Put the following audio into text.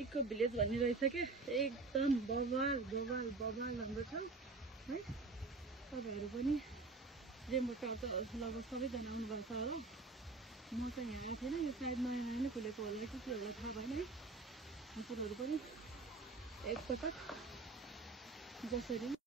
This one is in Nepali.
इको भिलेज भन्ने रहेछ क्या एकदम बवाल बवाल बवाल हाम्रो ठाउँ है तपाईहरु पनि रेमबो टावर त लगभग सबैजना आउनु भएको छ होला म चाहिँ यहाँ आएको थिएन यो सायद नयाँ नयाँ नै खुलेको होला कि के होला थाहा भएन है हजुरहरु पनि एकपटक जसरी